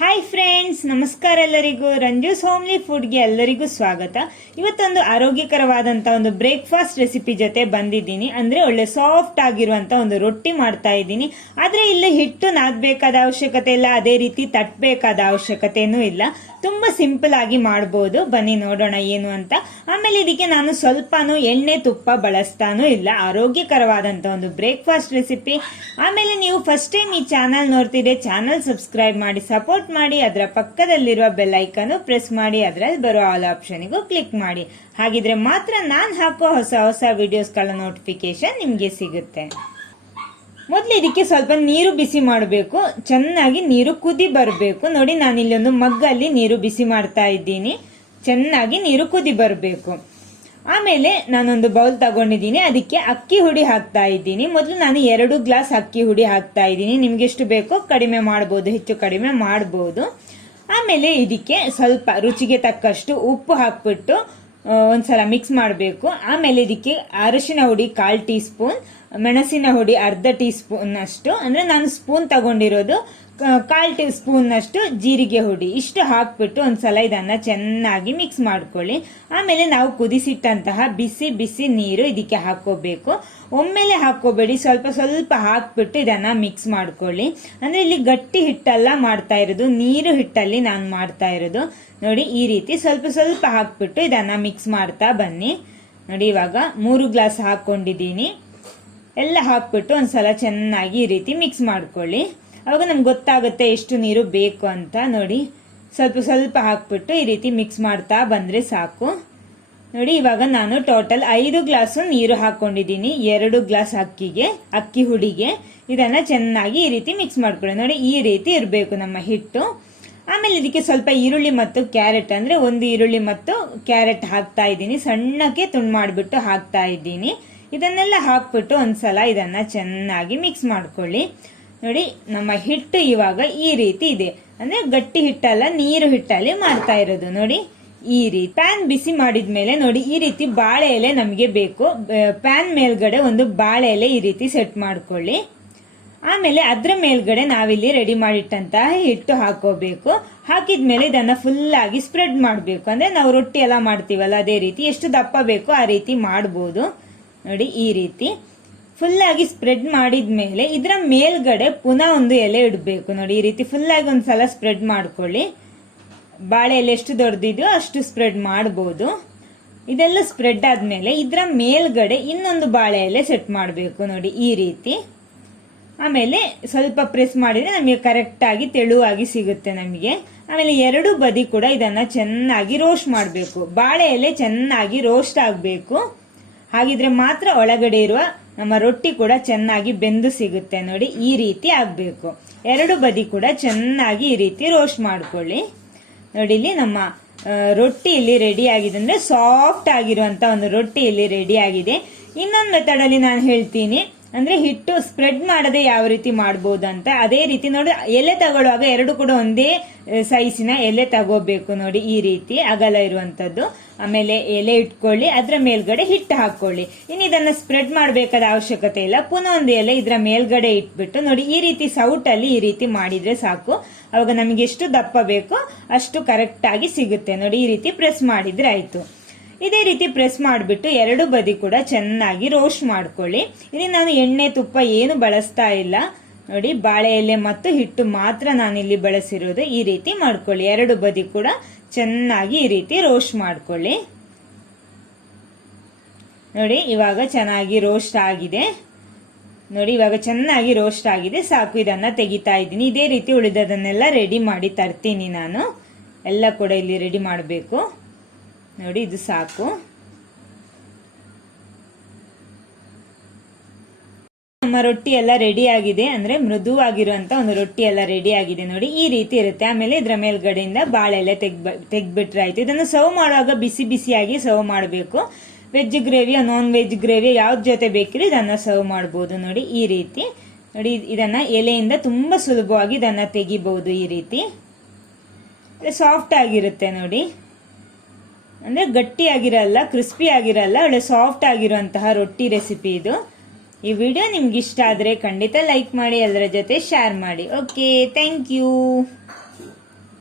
Hi friends, ನಮಸ್ಕಾರ ಎಲ್ಲರಿಗೂ. ರಂಜೂಸ್ homely ಫುಡ್ಗೆ ಎಲ್ಲರಿಗೂ ಸ್ವಾಗತ. ಇವತ್ತೊಂದು ಆರೋಗ್ಯಕರವಾದಂತ ಒಂದು ಬ್ರೇಕ್ಫಾಸ್ಟ್ ರೆಸಿಪಿ ಜೊತೆ ಬಂದಿದ್ದೀನಿ. ಅಂದ್ರೆ ಒಳ್ಳೆ ಸಾಫ್ಟ್ ಆಗಿರುವಂತ ಒಂದು ರೊಟ್ಟಿ ಮಾಡ್ತಾ ಇದ್ದೀನಿ. ಆದ್ರೆ ಇಲ್ಲಿ ಹಿಟ್ಟು ನಾದಬೇಕಾದ ಅವಶ್ಯಕತೆ ಇಲ್ಲ, ಅದೇ ರೀತಿ ತಟ್ಟಬೇಕಾದ ಅವಶ್ಯಕತೆನೂ ಇಲ್ಲ. ತುಂಬಾ ಸಿಂಪಲ್ ಆಗಿ ಮಾಡಬಹುದು. ಬನ್ನಿ ನೋಡೋಣ ಏನು ಅಂತ. ಆಮೇಲೆ ಇದಕ್ಕೆ ನಾನು ಸ್ವಲ್ಪನೂ ಎಣ್ಣೆ ತುಪ್ಪ ಬಳಸ್ತಾನೂ ಇಲ್ಲ. ಆರೋಗ್ಯಕರವಾದಂತ ಒಂದು ಬ್ರೇಕ್ಫಾಸ್ಟ್ ರೆಸಿಪಿ. ಆಮೇಲೆ ನೀವು ಫಸ್ಟ್ ಟೈಮ್ ಈ ಚಾನಲ್ ನೋಡ್ತಿದ್ರೆ ಚಾನಲ್ ಸಬ್ಸ್ಕ್ರೈಬ್ ಮಾಡಿ ಸಪೋರ್ಟ್ ಮಾಡಿ, ಅದರ ಪಕ್ಕದಲ್ಲಿರುವ ಬೆಲ್ ಐಕನ್ ಪ್ರೆಸ್ ಮಾಡಿ, ಅದರಲ್ಲಿ ಬರೋ ಆಲ್ ಆಪ್ಷನ್ಗೂ ಕ್ಲಿಕ್ ಮಾಡಿ. ಹಾಗಿದ್ರೆ ಮಾತ್ರ ನಾನು ಹಾಕೋ ಹೊಸ ಹೊಸ ವಿಡಿಯೋಸ್ಗಳ ನೋಟಿಫಿಕೇಶನ್ ನಿಮ್ಗೆ ಸಿಗುತ್ತೆ. ಮೊದಲು ಇದಕ್ಕೆ ಸ್ವಲ್ಪ ನೀರು ಬಿಸಿ ಮಾಡಬೇಕು. ಚೆನ್ನಾಗಿ ನೀರು ಕುದಿ ಬರಬೇಕು. ನೋಡಿ, ನಾನು ಇಲ್ಲಿ ಒಂದು ಮಗ್ಗಲ್ಲಿ ನೀರು ಬಿಸಿ ಮಾಡ್ತಾ ಇದ್ದೀನಿ. ಚೆನ್ನಾಗಿ ನೀರು ಕುದಿ ಬರಬೇಕು. ಆಮೇಲೆ ನಾನೊಂದು ಬೌಲ್ ತಗೊಂಡಿದ್ದೀನಿ. ಅದಕ್ಕೆ ಅಕ್ಕಿ ಹುಡಿ ಹಾಕ್ತಾ ಇದ್ದೀನಿ. ಮೊದಲು ನಾನು 2 ಗ್ಲಾಸ್ ಅಕ್ಕಿ ಹುಡಿ ಹಾಕ್ತಾ ಇದ್ದೀನಿ. ನಿಮ್ಗೆ ಎಷ್ಟು ಬೇಕೋ ಕಡಿಮೆ ಮಾಡಬಹುದು, ಹೆಚ್ಚು ಕಡಿಮೆ ಮಾಡಬಹುದು. ಆಮೇಲೆ ಇದಕ್ಕೆ ಸ್ವಲ್ಪ ರುಚಿಗೆ ತಕ್ಕಷ್ಟು ಉಪ್ಪು ಹಾಕ್ಬಿಟ್ಟು ಒಂದ್ಸಲ ಮಿಕ್ಸ್ ಮಾಡಬೇಕು. ಆಮೇಲೆ ಇದಕ್ಕೆ ಅರಿಶಿನ ಹುಡಿ 1/4 ಟೀ ಸ್ಪೂನ್, ಮೆಣಸಿನ ಹುಡಿ 1/2 ಟೀ ಸ್ಪೂನ್ ಅಷ್ಟು, ಅಂದ್ರೆ ನಾನು ಸ್ಪೂನ್ ತಗೊಂಡಿರೋದು 1/4 ಟೀ ಸ್ಪೂನ್ ಅಷ್ಟು ಜೀರಿಗೆ ಹುಡಿ, ಇಷ್ಟು ಹಾಕ್ಬಿಟ್ಟು ಒಂದ್ಸಲ ಇದನ್ನ ಚೆನ್ನಾಗಿ ಮಿಕ್ಸ್ ಮಾಡ್ಕೊಳ್ಳಿ. ಆಮೇಲೆ ನಾವು ಕುದಿಸಿಟ್ಟಂತಹ ಬಿಸಿ ಬಿಸಿ ನೀರು ಇದಕ್ಕೆ ಹಾಕೋಬೇಕು. ಒಮ್ಮೆಲೆ ಹಾಕೋಬೇಡಿ, ಸ್ವಲ್ಪ ಸ್ವಲ್ಪ ಹಾಕ್ಬಿಟ್ಟು ಇದನ್ನ ಮಿಕ್ಸ್ ಮಾಡ್ಕೊಳ್ಳಿ. ಅಂದ್ರೆ ಇಲ್ಲಿ ಗಟ್ಟಿ ಹಿಟ್ಟೆಲ್ಲ ಮಾಡ್ತಾ ಇರೋದು, ನೀರು ಹಿಟ್ಟಲ್ಲಿ ನಾನು ಮಾಡ್ತಾ ಇರೋದು. ನೋಡಿ, ಈ ರೀತಿ ಸ್ವಲ್ಪ ಸ್ವಲ್ಪ ಹಾಕ್ಬಿಟ್ಟು ಇದನ್ನ ಮಿಕ್ಸ್ ಮಾಡ್ತಾ ಬನ್ನಿ. ನೋಡಿ, ಇವಾಗ 3 ಗ್ಲಾಸ್ ಹಾಕೊಂಡಿದ್ದೀನಿ. ಎಲ್ಲ ಹಾಕ್ಬಿಟ್ಟು ಒಂದ್ಸಲ ಚೆನ್ನಾಗಿ ಈ ರೀತಿ ಮಿಕ್ಸ್ ಮಾಡ್ಕೊಳ್ಳಿ. ಅವಾಗ ನಮ್ಗೆ ಗೊತ್ತಾಗುತ್ತೆ ಎಷ್ಟು ನೀರು ಬೇಕು ಅಂತ. ನೋಡಿ, ಸ್ವಲ್ಪ ಸ್ವಲ್ಪ ಹಾಕ್ಬಿಟ್ಟು ಈ ರೀತಿ ಮಿಕ್ಸ್ ಮಾಡ್ತಾ ಬಂದ್ರೆ ಸಾಕು. ನೋಡಿ, ಇವಾಗ ನಾನು ಟೋಟಲ್ 5 ಗ್ಲಾಸ್ ನೀರು ಹಾಕೊಂಡಿದ್ದೀನಿ 2 ಗ್ಲಾಸ್ ಅಕ್ಕಿ ಹುಡಿಗೆ. ಇದನ್ನ ಚೆನ್ನಾಗಿ ಈ ರೀತಿ ಮಿಕ್ಸ್ ಮಾಡ್ಕೊಳ್ಳಿ. ನೋಡಿ, ಈ ರೀತಿ ಇರಬೇಕು ನಮ್ಮ ಹಿಟ್ಟು. ಆಮೇಲೆ ಇದಕ್ಕೆ ಸ್ವಲ್ಪ ಈರುಳ್ಳಿ ಮತ್ತು ಕ್ಯಾರೆಟ್, ಅಂದ್ರೆ 1 ಈರುಳ್ಳಿ ಮತ್ತು ಕ್ಯಾರೆಟ್ ಹಾಕ್ತಾ ಇದ್ದೀನಿ. ಸಣ್ಣಕ್ಕೆ ತುಂಡು ಮಾಡಿಬಿಟ್ಟು ಹಾಕ್ತಾ ಇದ್ದೀನಿ. ಇದನ್ನೆಲ್ಲ ಹಾಕ್ಬಿಟ್ಟು ಒಂದ್ಸಲ ಇದನ್ನ ಚೆನ್ನಾಗಿ ಮಿಕ್ಸ್ ಮಾಡ್ಕೊಳ್ಳಿ. ನೋಡಿ, ನಮ್ಮ ಹಿಟ್ಟು ಇವಾಗ ಈ ರೀತಿ ಇದೆ. ಅಂದ್ರೆ ಗಟ್ಟಿ ಹಿಟ್ಟಲ್ಲ, ನೀರು ಹಿಟ್ಟಲ್ಲಿ ಮಾಡ್ತಾ ಇರೋದು. ನೋಡಿ, ಈ ರೀತಿ ಪ್ಯಾನ್ ಬಿಸಿ ಮಾಡಿದ್ಮೇಲೆ ನೋಡಿ, ಈ ರೀತಿ ಬಾಳೆ ಎಲೆ ನಮಗೆ ಬೇಕು. ಪ್ಯಾನ್ ಮೇಲ್ಗಡೆ ಒಂದು ಬಾಳೆ ಎಲೆ ಈ ರೀತಿ ಸೆಟ್ ಮಾಡ್ಕೊಳ್ಳಿ. ಆಮೇಲೆ ಅದ್ರ ಮೇಲ್ಗಡೆ ನಾವಿಲ್ಲಿ ರೆಡಿ ಮಾಡಿಟ್ಟಂತಹ ಹಿಟ್ಟು ಹಾಕೋಬೇಕು. ಹಾಕಿದ್ಮೇಲೆ ಇದನ್ನ ಫುಲ್ ಆಗಿ ಸ್ಪ್ರೆಡ್ ಮಾಡಬೇಕು. ಅಂದ್ರೆ ನಾವು ರೊಟ್ಟಿ ಎಲ್ಲ ಮಾಡ್ತೀವಲ್ಲ, ಅದೇ ರೀತಿ ಎಷ್ಟು ದಪ್ಪ ಬೇಕೋ ಆ ರೀತಿ ಮಾಡಬಹುದು. ನೋಡಿ, ಈ ರೀತಿ ಫುಲ್ ಆಗಿ ಸ್ಪ್ರೆಡ್ ಮಾಡಿದ್ಮೇಲೆ ಇದರ ಮೇಲ್ಗಡೆ ಪುನಃ ಒಂದು ಎಲೆ ಇಡಬೇಕು. ನೋಡಿ, ಈ ರೀತಿ ಫುಲ್ ಆಗಿ ಒಂದ್ಸಲ ಸ್ಪ್ರೆಡ್ ಮಾಡ್ಕೊಳ್ಳಿ. ಬಾಳೆ ಎಲೆ ಎಷ್ಟು ದೊಡ್ಡದಿದೆಯೋ ಅಷ್ಟು ಸ್ಪ್ರೆಡ್ ಮಾಡಬಹುದು. ಇದೆಲ್ಲ ಸ್ಪ್ರೆಡ್ ಆದ್ಮೇಲೆ ಇದರ ಮೇಲ್ಗಡೆ ಇನ್ನೊಂದು ಬಾಳೆ ಎಲೆ ಸೆಟ್ ಮಾಡಬೇಕು. ನೋಡಿ, ಈ ರೀತಿ. ಆಮೇಲೆ ಸ್ವಲ್ಪ ಪ್ರೆಸ್ ಮಾಡಿದ್ರೆ ನಮಗೆ ಕರೆಕ್ಟ್ ಆಗಿ ತೆಳುವಾಗಿ ಸಿಗುತ್ತೆ ನಮಗೆ. ಆಮೇಲೆ 2 ಬದಿ ಕೂಡ ಇದನ್ನ ಚೆನ್ನಾಗಿ ರೋಸ್ಟ್ ಮಾಡಬೇಕು. ಬಾಳೆ ಎಲೆ ಚೆನ್ನಾಗಿ ರೋಸ್ಟ್ ಆಗಬೇಕು. ಹಾಗಿದ್ರೆ ಮಾತ್ರ ಒಳಗಡೆ ಇರುವ ನಮ್ಮ ರೊಟ್ಟಿ ಕೂಡ ಚೆನ್ನಾಗಿ ಬೆಂದು ಸಿಗುತ್ತೆ. ನೋಡಿ, ಈ ರೀತಿ ಆಗ್ಬೇಕು. 2 ಬದಿ ಕೂಡ ಚೆನ್ನಾಗಿ ಈ ರೀತಿ ರೋಸ್ಟ್ ಮಾಡ್ಕೊಳ್ಳಿ. ನೋಡಿ, ಇಲ್ಲಿ ನಮ್ಮ ರೊಟ್ಟಿ ಇಲ್ಲಿ ರೆಡಿ ಆಗಿದೆ. ಅಂದ್ರೆ ಸಾಫ್ಟ್ ಆಗಿರುವಂತ ಒಂದು ರೊಟ್ಟಿ ಇಲ್ಲಿ ರೆಡಿ ಆಗಿದೆ. ಇನ್ನೊಂದು ಮೆಥಡ್ ಅಲ್ಲಿ ನಾನು ಹೇಳ್ತೀನಿ, ಅಂದ್ರೆ ಹಿಟ್ಟು ಸ್ಪ್ರೆಡ್ ಮಾಡದೆ ಯಾವ ರೀತಿ ಮಾಡಬಹುದು ಅಂತ. ಅದೇ ರೀತಿ ನೋಡಿ, ಎಲೆ ತಗೊಳ್ಳುವಾಗ 2 ಕೂಡ ಒಂದೇ ಸೈಜಿನ ಎಲೆ ತಗೋಬೇಕು. ನೋಡಿ, ಈ ರೀತಿ ಅಗಲ ಇರುವಂತದ್ದು. ಆಮೇಲೆ ಎಲೆ ಇಟ್ಕೊಳ್ಳಿ, ಅದ್ರ ಮೇಲ್ಗಡೆ ಹಿಟ್ಟು ಹಾಕೊಳ್ಳಿ. ಇನ್ನು ಇದನ್ನ ಸ್ಪ್ರೆಡ್ ಮಾಡಬೇಕಾದ ಅವಶ್ಯಕತೆ ಇಲ್ಲ. ಪುನಃ ಒಂದು ಎಲೆ ಇದ್ರ ಮೇಲ್ಗಡೆ ಇಟ್ಬಿಟ್ಟು ನೋಡಿ, ಈ ರೀತಿ ಸೌಟಲ್ಲಿ ಈ ರೀತಿ ಮಾಡಿದ್ರೆ ಸಾಕು. ಅವಾಗ ನಮಗೆ ಎಷ್ಟು ದಪ್ಪ ಬೇಕೋ ಅಷ್ಟು ಕರೆಕ್ಟ್ ಆಗಿ ಸಿಗುತ್ತೆ. ನೋಡಿ, ಈ ರೀತಿ ಪ್ರೆಸ್ ಮಾಡಿದ್ರೆ ಆಯ್ತು. ಇದೇ ರೀತಿ ಪ್ರೆಸ್ ಮಾಡಿಬಿಟ್ಟು 2 ಬದಿ ಕೂಡ ಚೆನ್ನಾಗಿ ರೋಸ್ಟ್ ಮಾಡ್ಕೊಳ್ಳಿ. ಇಲ್ಲಿ ನಾನು ಎಣ್ಣೆ ತುಪ್ಪ ಏನು ಬಳಸ್ತಾ ಇಲ್ಲ. ನೋಡಿ, ಬಾಳೆ ಎಲೆ ಮತ್ತು ಹಿಟ್ಟು ಮಾತ್ರ ನಾನಿಲ್ಲಿ ಬಳಸಿರೋದು. ಈ ರೀತಿ ಮಾಡ್ಕೊಳ್ಳಿ. 2 ಬದಿ ಕೂಡ ಚೆನ್ನಾಗಿ ಈ ರೀತಿ ರೋಸ್ಟ್ ಮಾಡ್ಕೊಳ್ಳಿ. ನೋಡಿ, ಇವಾಗ ಚೆನ್ನಾಗಿ ರೋಸ್ಟ್ ಆಗಿದೆ. ನೋಡಿ, ಇವಾಗ ಚೆನ್ನಾಗಿ ರೋಸ್ಟ್ ಆಗಿದೆ. ಸಾಕು, ಇದನ್ನ ತೆಗಿತಾ ಇದ್ದೀನಿ. ಇದೇ ರೀತಿ ಉಳಿದದನ್ನೆಲ್ಲ ರೆಡಿ ಮಾಡಿ ತರ್ತೀನಿ ನಾನು. ಎಲ್ಲ ಕೂಡ ಇಲ್ಲಿ ರೆಡಿ ಮಾಡಬೇಕು. ನೋಡಿ, ಇದು ಸಾಕು. ನಮ್ಮ ರೊಟ್ಟಿ ಎಲ್ಲ ರೆಡಿ ಆಗಿದೆ. ಅಂದ್ರೆ ಮೃದುವಾಗಿರುವಂತ ಒಂದು ರೊಟ್ಟಿ ಎಲ್ಲ ರೆಡಿ ಆಗಿದೆ. ನೋಡಿ, ಈ ರೀತಿ ಇರುತ್ತೆ. ಆಮೇಲೆ ಇದ್ರ ಮೇಲ್ಗಡೆಯಿಂದ ಬಾಳೆ ಎಲೆ ತೆಗ್ಬಿಟ್ರೆ ಆಯ್ತು. ಇದನ್ನು ಸರ್ವ್ ಮಾಡುವಾಗ ಬಿಸಿ ಬಿಸಿಯಾಗಿ ಸರ್ವ್ ಮಾಡಬೇಕು. Veg gravy, non veg gravy ಯಾವ್ದು ಜೊತೆ ಬೇಕಿದ್ರೆ ಇದನ್ನ ಸರ್ವ್ ಮಾಡಬಹುದು. ನೋಡಿ, ಈ ರೀತಿ. ನೋಡಿ, ಇದನ್ನ ಎಲೆಯಿಂದ ತುಂಬಾ ಸುಲಭವಾಗಿ ಇದನ್ನ ತೆಗಿಬಹುದು. ಈ ರೀತಿ ಸಾಫ್ಟ್ ಆಗಿರುತ್ತೆ. ನೋಡಿ, ಅಂದ್ರೆ ಗಟ್ಟಿ ಆಗಿರಲ್ಲ, ಕ್ರಿಸ್ಪಿ ಆಗಿರಲ್ಲ, ಒಳ್ಳೆ ಸಾಫ್ಟ್ ಆಗಿರುವಂತಹ ರೊಟ್ಟಿ ರೆಸಿಪಿ ಇದು. ಈ ವಿಡಿಯೋ ನಿಮ್ಗೆ ಇಷ್ಟ ಆದ್ರೆ ಖಂಡಿತ ಲೈಕ್ ಮಾಡಿ, ಎಲ್ಲರ ಜೊತೆ ಶೇರ್ ಮಾಡಿ. Okay, thank you.